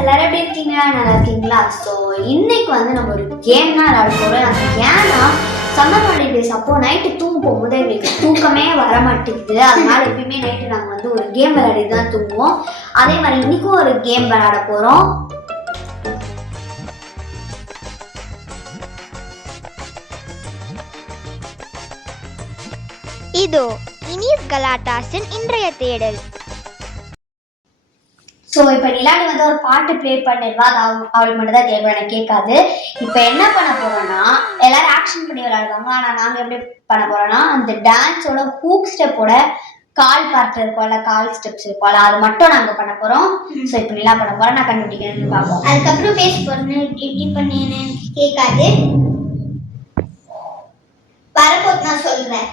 எல்லாரும் எப்படி இருக்கீங்க? நல்லா இருக்கீங்களா? ஸோ இன்னைக்கு வந்து நம்ம ஒரு கேம் தான் விளையாட போகிறோம். அந்த ஏன்னா சம்மர் ஹாலிடேஸ் அப்போ நைட்டு தூங்க போகும்போது எங்களுக்கு தூக்கமே வர மாட்டேங்குது. அதனால எப்பயுமே நைட்டு நாங்கள் வந்து ஒரு கேம் விளையாடி தான் தூங்குவோம். அதே மாதிரி இன்னைக்கும் ஒரு கேம் விளையாட போகிறோம். இதோ இனிஸ் கலாட்டாஸின் இன்றைய தேடல். ஸோ இப்போ நிலானி வந்து ஒரு பாட்டு ப்ளே பண்ணிடுவா. அது அவளுக்கு மட்டும் தான் கேட்கும், எனக்கு கேட்காது. இப்போ என்ன பண்ண போறோம்னா எல்லாரும் ஆக்ஷன் பண்ணி விளையாடுவாங்க. ஆனால் நாங்கள் எப்படி பண்ண போறோம்னா அந்த டான்ஸோட ஹூக் ஸ்டெப்போட கால் பார்ட் இருக்கும்ல, கால் ஸ்டெப்ஸ் இருக்கும்ல, அது மட்டும் நாங்கள் பண்ண போறோம். ஸோ இப்போ நிலா பண்ண போறோம். நான் கண்டுபிடிக்கிறேன்னு பார்ப்போம். அதுக்கப்புறம் பேச போறேன்னு இப்படி பண்ணேன்னு கேட்காது. வரப்போது நான் சொல்றேன்.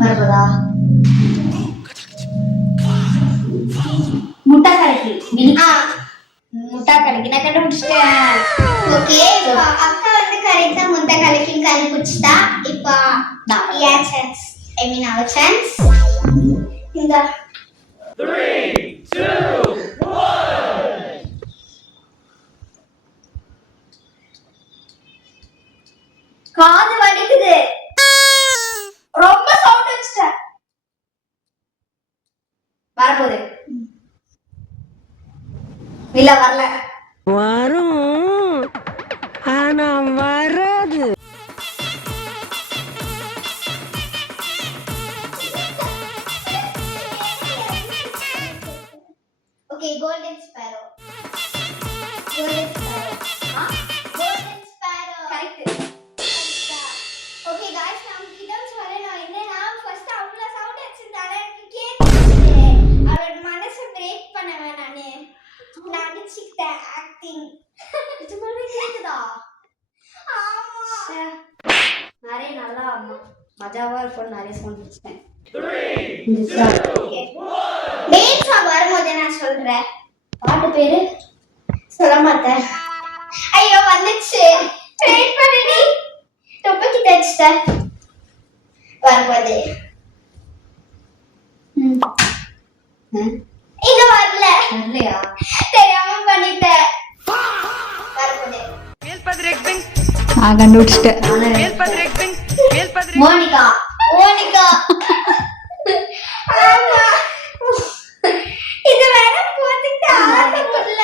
வரப்போதா? முட்டை கலக்கி. முட்டை கலக்கி நான் கண்டுபிடிச்சிட்டேன். ஓகே, அக்கா வந்து கரெக்டா முட்டை கலக்கி கண்டுபிடிச்சிட்டா. இப்போ ஏன் சான்ஸ், ஐ மீன் அவர் சான்ஸ். இந்த 3, 2, 1. காது வலிக்குது. ரொம்ப சவுண்ட் வச்சிட்டேன். வரப்போகுது. இல்ல வரல. வரும் ஆனா வராது. Okay, golden Sparrow. Golden Sparrow. Golden Sparrow. Correct. Okay guys, நான் கிட்ட சொல்லணும் என்னன்னா ஃபர்ஸ்ட் அவ்வளவு சவுண்ட் வச்சிருந்தால எனக்கு கேட்டுச்சு. அவரோட மனசை பிரேக் பண்ணவே நானு நடிச்சிட்டேன் ஆக்டிங். இது மாதிரி கேக்குதா? ஆமா, நிறைய நல்லா மஜாவா இருக்கும். நிறைய சவுண்ட் வச்சிட்டேன். 3, 2, 1. மெயின் சாங் வரும்போது நான் சொல்றேன். பாட்டு பேரு சொல்ல மாட்டேன். ஐயோ வந்துச்சு, வெயிட் பண்ணுடி. ரொம்ப கிட்ட வச்சிட்டேன். வரும்போது இங்க வரல. இல்லையா? தெரியாம பண்ணிட்டேன். வரும்போது கண்டுபிடிச்சிட்டேன். மோனிகா. மோனிகா. ஆமா, இது வேற போட்டுட்டு ஆட முடியல.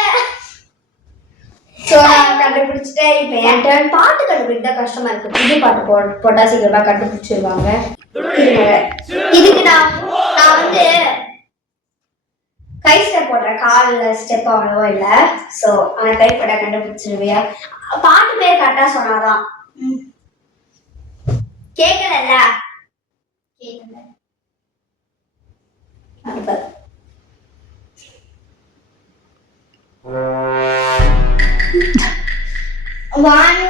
ஸோ நான் கண்டுபிடிச்சிட்டேன். இப்போ என் டர்ன். பாட்டு கண்டுபிடிச்சா கஷ்டமா இருக்கு. புது பாட்டு போட்டா சீக்கிரமா கண்டுபிடிச்சிருவாங்க. இதுக்கு நான் வந்து கை ஸ்டெப் போடுறேன். காலில் ஸ்டெப் அவ்வளவோ இல்லை. ஸோ அவன் கை போட்டா கண்டுபிடிச்சிருவியா? பாட்டு பேர் கரெக்டாக சொன்னாதான். கேட்கல. వాను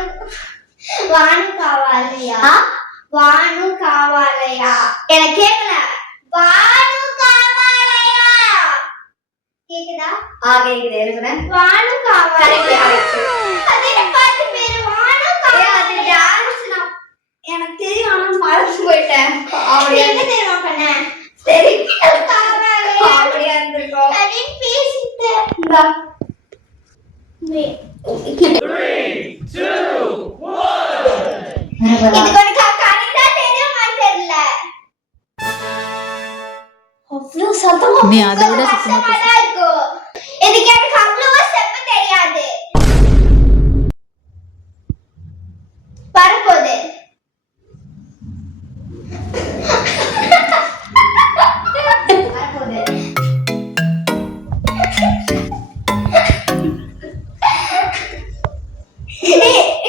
వాను కావాలయా? వాను కావాలయా? எனக்கு கேட்கல. వాను కావాలయా? கேக்குதா? கேக்குது. எழுதுறேன். వాను కావాలయా? அதே பாட்டு பேரு வானு காவாலயா. எனக்கு தெரியும், ஆனால் மறந்து போயிட்டேன். என்ன தெரியுமா பண்ண? சரி, காவாலயா அப்படியா இருந்திருக்கோம். அப்படின்னு பேசிட்டேன். 3, 2, 1. இதுக்கு உனக்கு கரெக்டா தெரியுமா தெரியல? அவ்வளோ சத்தமா நீ அதை விட சத்தமா கஷ்டமா தான் இருக்கும். இதுக்கு எனக்கு அவ்வளவா ஸ்டெப் தெரியாது. வரப்போகுது. வரப்போகுது.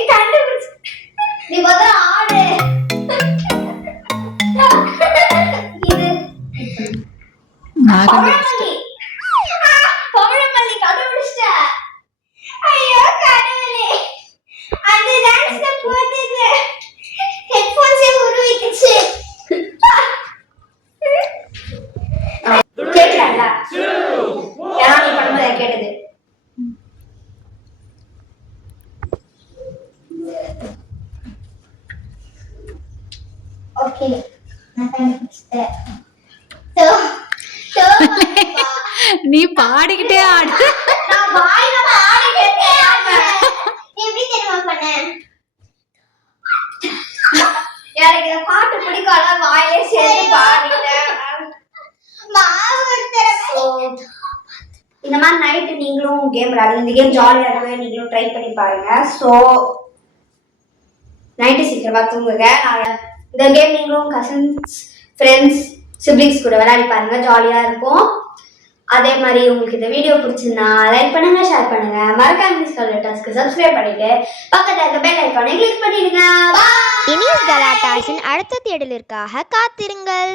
கண்டுபிடிச்சு நீ முதல்ல ஆடு. இது நான் பவழமல்லி. பவழமல்லி கண்டுபிடிச்சிட்ட. ஐயோ கடவுளே, அந்த டான்ஸ்ல போட்டது ஹெட்போன்ஸே உருவிக்குச்சு. கேட்கல. 2, 1. ஏன்னா நீ பண்ணும்போது கேட்டது. ஓகே, நான் கண்டுபிடிச்சிட்டேன். So நீ பாடிக்கிட்டே ஆடு. நான் வாயில பாடிக்கிட்டே ஆடுறேன். எப்படி தெரியுமா பண்ணேன்? எனக்கு இந்த பாட்டு பிடிக்கும், அதான் வாயிலே சேர்த்து பாடிட்டேன். இந்த மாதிரி நைட்டு நீங்களும் கேம் விளையாடுங்க. இந்த கேம் ஜாலியாக இருக்கும், நீங்களும் ட்ரை பண்ணி பாருங்க. ஸோ நைட்டு சீக்கிரமா தூங்குங்க. இந்த கேம் நீங்களும் கசின்ஸ், ஃப்ரெண்ட்ஸ், சிப்ளிங்ஸ் கூட விளையாடி பாருங்க, ஜாலியாக இருக்கும். அதே மாதிரி உங்களுக்கு இந்த வீடியோ பிடிச்சிருந்தா லைக் பண்ணுங்க, ஷேர் பண்ணுங்க, மறக்காம மிஸ் கால் லெட்டர்ஸ்க்கு சப்ஸ்கிரைப் பண்ணிட்டு பக்கத்துல இருக்க பெல் ஐகானை கிளிக் பண்ணிடுங்க. இனிஸ் கலாட்டாஸின் அடுத்த தேடலிற்காக காத்திருங்கள்.